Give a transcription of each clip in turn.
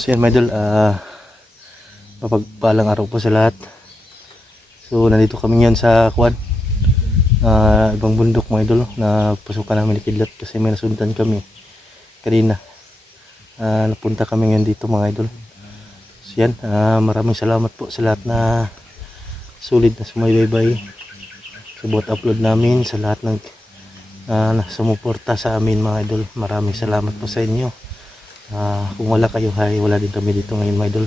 So yan mga idol, mapagpalang araw po sa lahat. So nandito kami ngayon sa Kuwan, ibang bundok mga idol, na pasukan namin ni Kidlat kasi may nasundan kami kanina. Napunta kami ngayon dito mga idol. So yan, maraming salamat po sa lahat na sulit na sumaybaybay sa bawat upload namin, sa lahat ng sumuporta sa amin mga idol. Maraming salamat po sa inyo. Kung wala kayo ay wala din kami dito ngayon mga idol.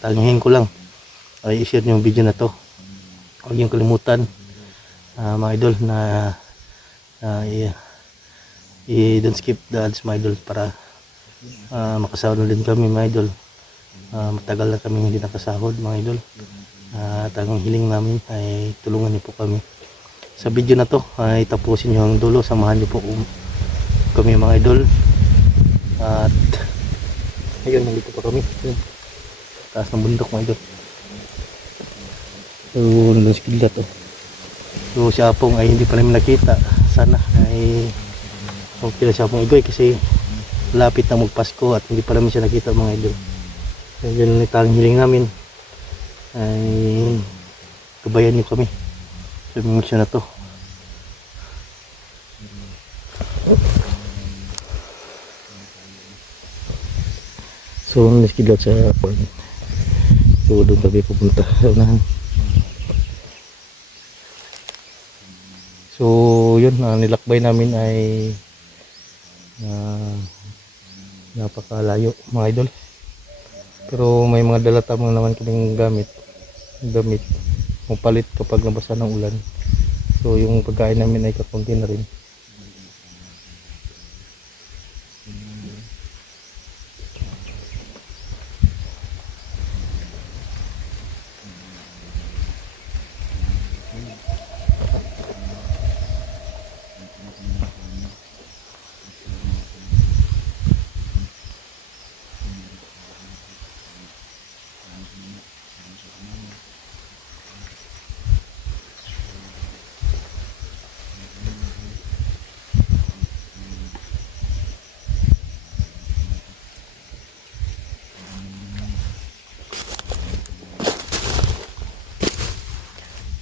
Tangihin ko lang ay i-share yung video na to. Huwag yung kalimutan mga idol na don't skip the ads mga idol, para makasahod din kami mga idol. Matagal na kami hindi nakasahod mga idol. At ang hiling namin ay tulungan niyo po kami sa video na to, ay tapusin niyo ang dulo, samahan niyo po kami mga idol. At ayun, nandito pa kami taas ng bundok mga idol. So nandun si Kidlat So si Apong ay hindi pa namin nakita. Sana ay okay na si Apong Igoy kasi lapit na magpasko at hindi pa namin siya nakita mga idol. So yun ulit ang hiling namin, ay kabayan niyo kami sa mission na to. So let's Kidlat sa point. So doon kami pupunta sa unahan. So yun, nilakbay namin ay napakalayo mga idol. Pero may mga dala tamang naman kaming gamit kung palit kapag nabasa ng ulan. So yung pagkain namin ay kakunti na rin.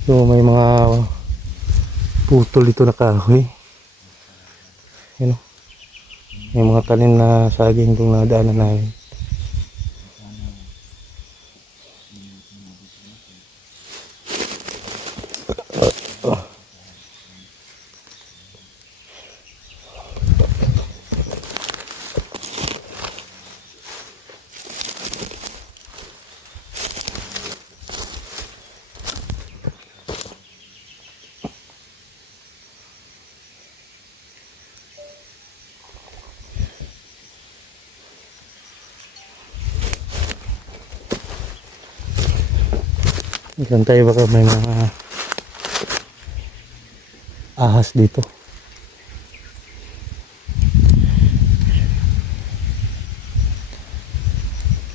So may mga putol dito na kahoy. Yun, may mga tanim na saging itong nadaanan namin. Ilan tayo, baka may mga ahas dito.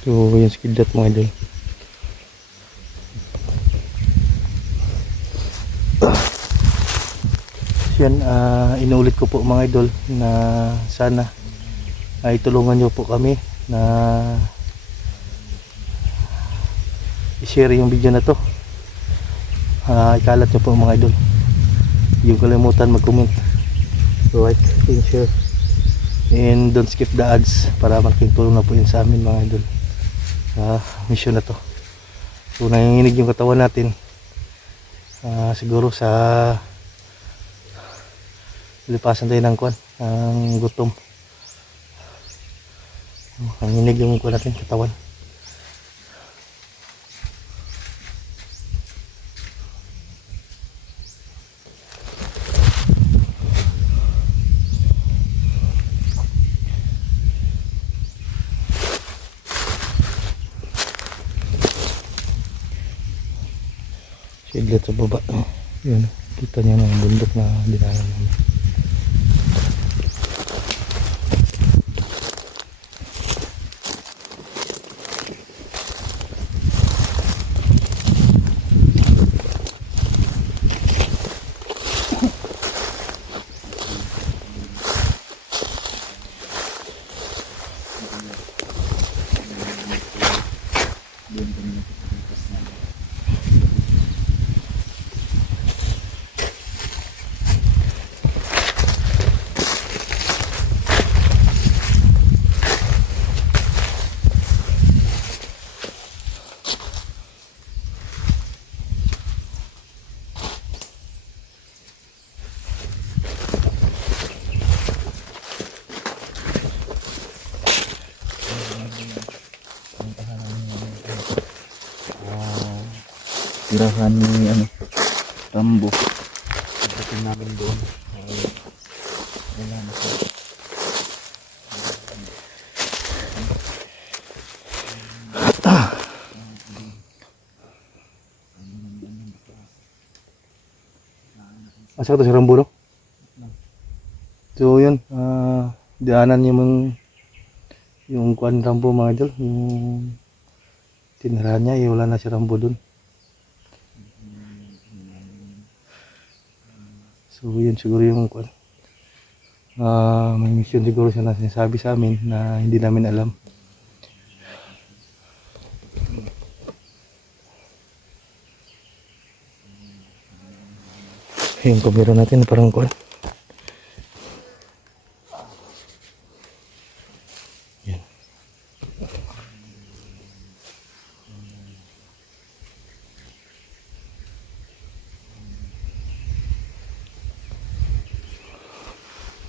So yung Kidlat mga idol. Yan, inuulit ko po mga idol na sana ay tulungan nyo po kami na i-share yung video na to. Ikalat nyo po mga idol. Yung kalimutan mag-comment, like, and share, and don't skip the ads para malaking tulong na po yun sa amin mga idol sa mission na to. So nanginginig yung katawan natin, siguro sa lipasan tayo ng kuwan, ang gutom. Nanginginig yung kuwan natin, katawan. Kidlat sa baba. Yun, kita niyo ng bundok na dinaanan namin. tirahan ni ano, Rambo. Pagdating namin doon, wala na siya. Asa ka to si Rambo, no? So yun, daanan niyo yung kuan Rambo mga idol, yung tinirahan niya, wala na si Rambo dun. So yun siguro yung kuan. May mission siguro siya na sinasabi sa amin na hindi namin alam. Yung kamera natin parang kuan. Yan.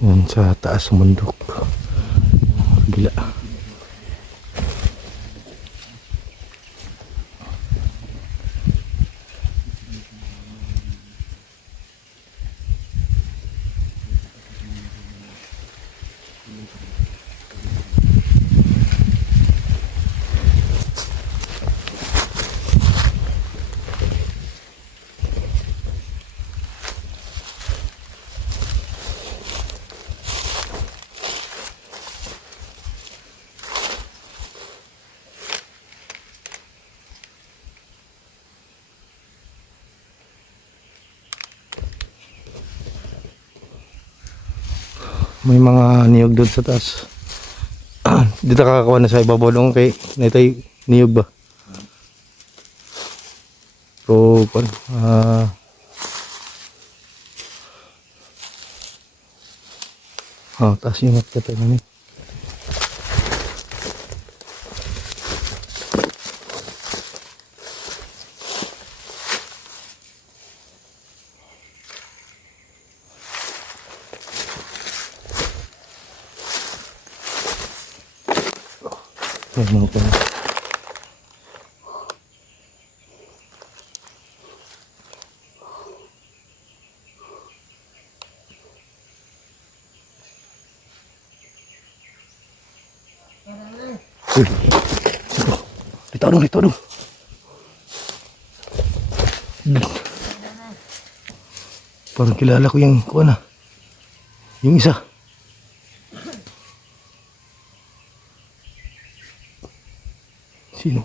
Yan sa taas mundok. Gila. May mga niyog doon sa taas. Dito kakakuha na sa ibabaw doon kay natay niyog ba? Pero kuan taas yung matata namin. Ay, mga pala. Uy. Dito dong. Parang kilala ko yung kuha na. Yung isa. Sino?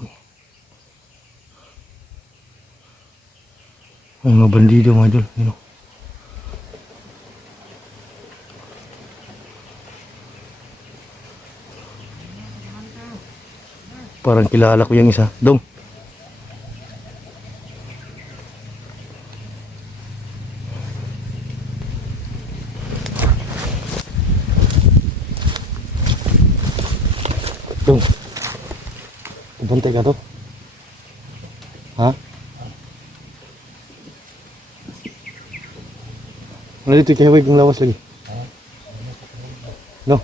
Ay, mga bandido mga idol. You know? Parang kilala ko yung isa. Dong. Dong. Bantay ka to? Ha? Ano dito kaya huwag yung lawas lagi? No?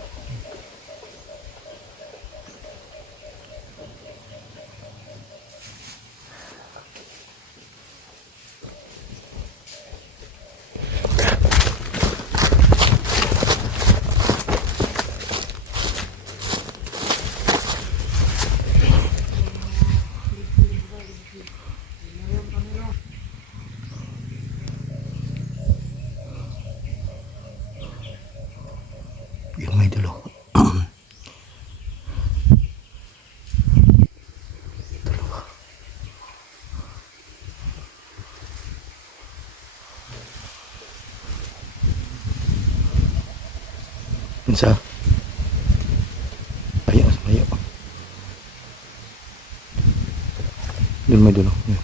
Yung may dulo. Dalawa. Isa. Layo. Doon may dulo. Yan.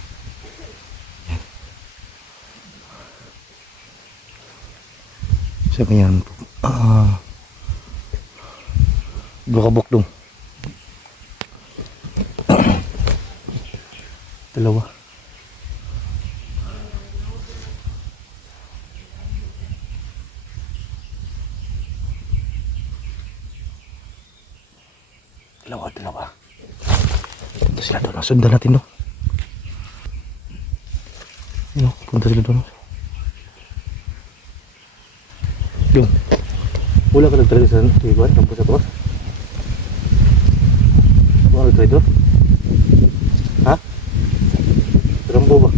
Isa pa yan. Dua kabuk dong. Dalawa. Dalawa. Ito sila doon. Sundan natin, no? Punta sila doon. Doon. Wala ka nagtry sa Iban, kampus sa tuwas. Wala nagtry doon? Ha? Rambo ba?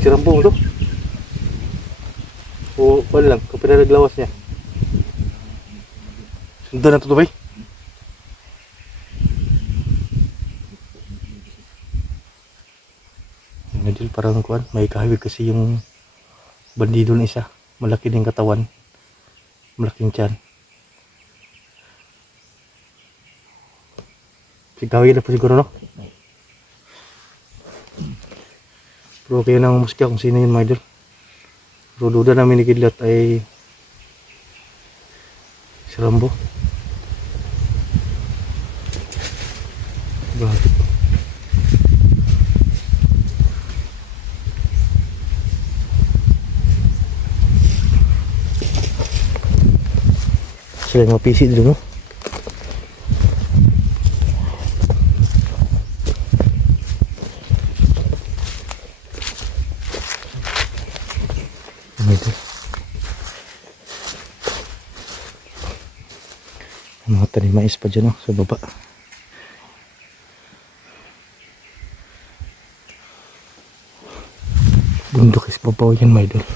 Si Rambo mo to? O wala lang, kapinaraglawas niya. Sundan na to bay? Medyo parang kuan, may kahawig kasi yung bandido na isa. Malaki din katawan. Malaking tiyan. Si kahawig na po siguro, no? Pero kayo nang musika kung sino yun, mga idol. Pero duda namin ni Kidlat ay si Rambo. Bakit? Sila yung mapisi dito, no? Ito. May mga tanim mais pa dyan, no? Sa baba. Bundok is papaw yan, my idol.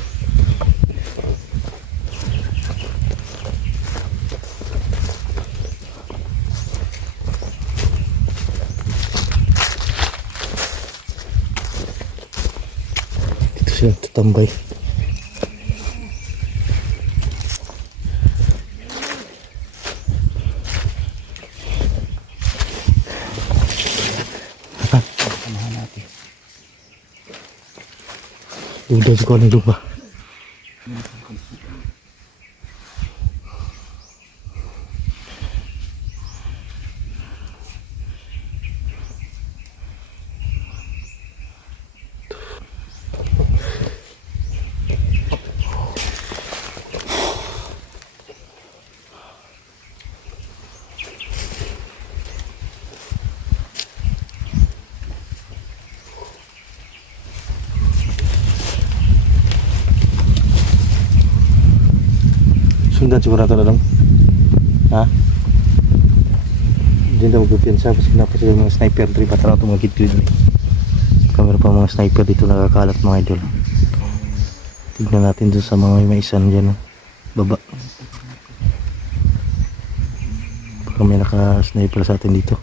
Dito sila tatambay. Samahan natin. Duda sa kuwan ng lupa. Sundan siguro natin na lang. Ha? Diyan daw magpipiansa kasi napasig yung mga sniper dito. Patara ito mga gilid. Kamera pa mga sniper dito nakakalat, mga idol. Tignan natin dun sa mga may isan dyan. Baba. Baka may naka-sniper sa atin dito.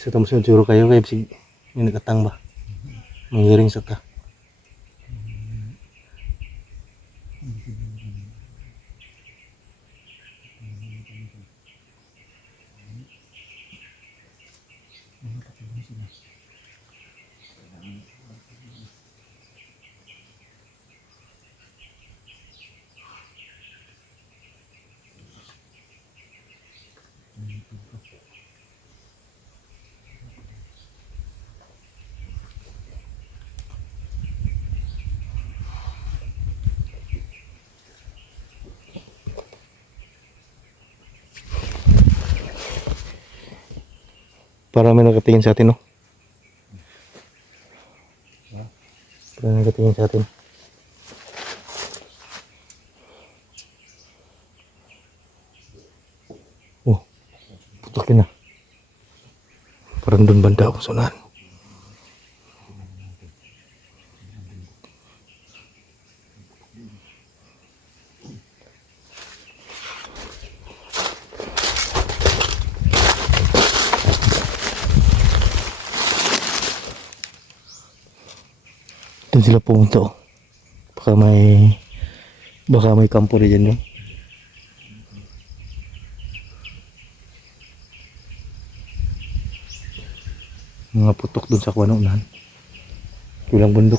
Sa tamo sa juro kayo kay bisig may nagatang ba. Manghiring sa ta. Para may nakatingin sa atin, no? Para may nakatingin sa atin. Oh, putok yun na. Parang doon banda ako sunahan. Doon sila pumunta, oh. Baka may kampo rin dyan, no? Mga putok doon sa kuwan unahan. Kulang bundok.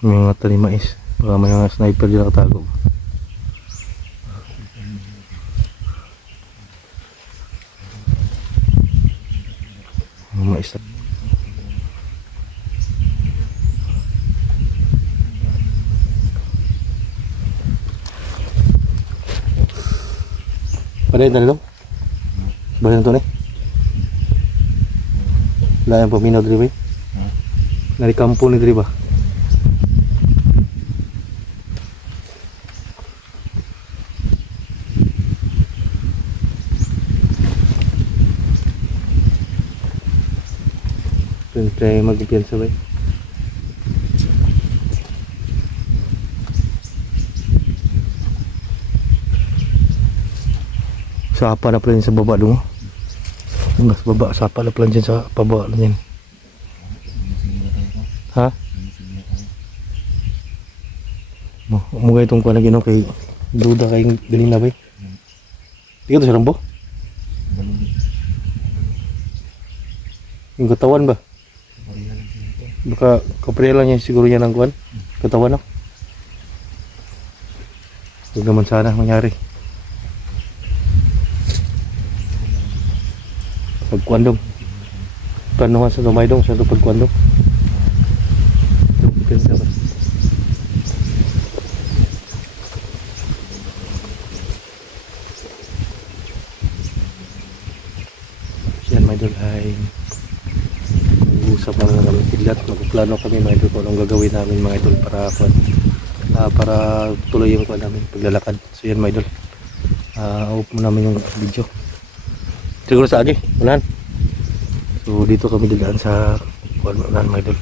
May mga tanim mais. Baka may mga sniper dyan nakatago. Mga mais. Pada yung talong? Bahay na ito na eh. Wala yung paminaw dito ba eh? Narikampo ni dito ba? Siyempre mag-ipiyansa ba eh? Sapa na pala yun sa baba doon. Mas baba, sapa na pala dyan sa pababa na yan. Ha? Mugay itong kuha na ginaw kay duda kayong galing na ba eh? Di ka ito sa rambo? Yung katawan ba? Baka kaprela lang yan siguro yan ang kuhan. Katawan na. Huwag naman sana mangyari. Pagkuandong. Panuhan sa tumaydong sa pagkuandong. Ganda ba? Yan mga idol ay mag-uusap na kami kidlat. Magplano kami mga idol kung anong gagawin namin mga idol para tuloy yung kuha namin paglalakad. So yan mga idol. Off mo namin yung video. Siguro sa agi, ulan. So dito kami dadaan sa kuwan mga idol.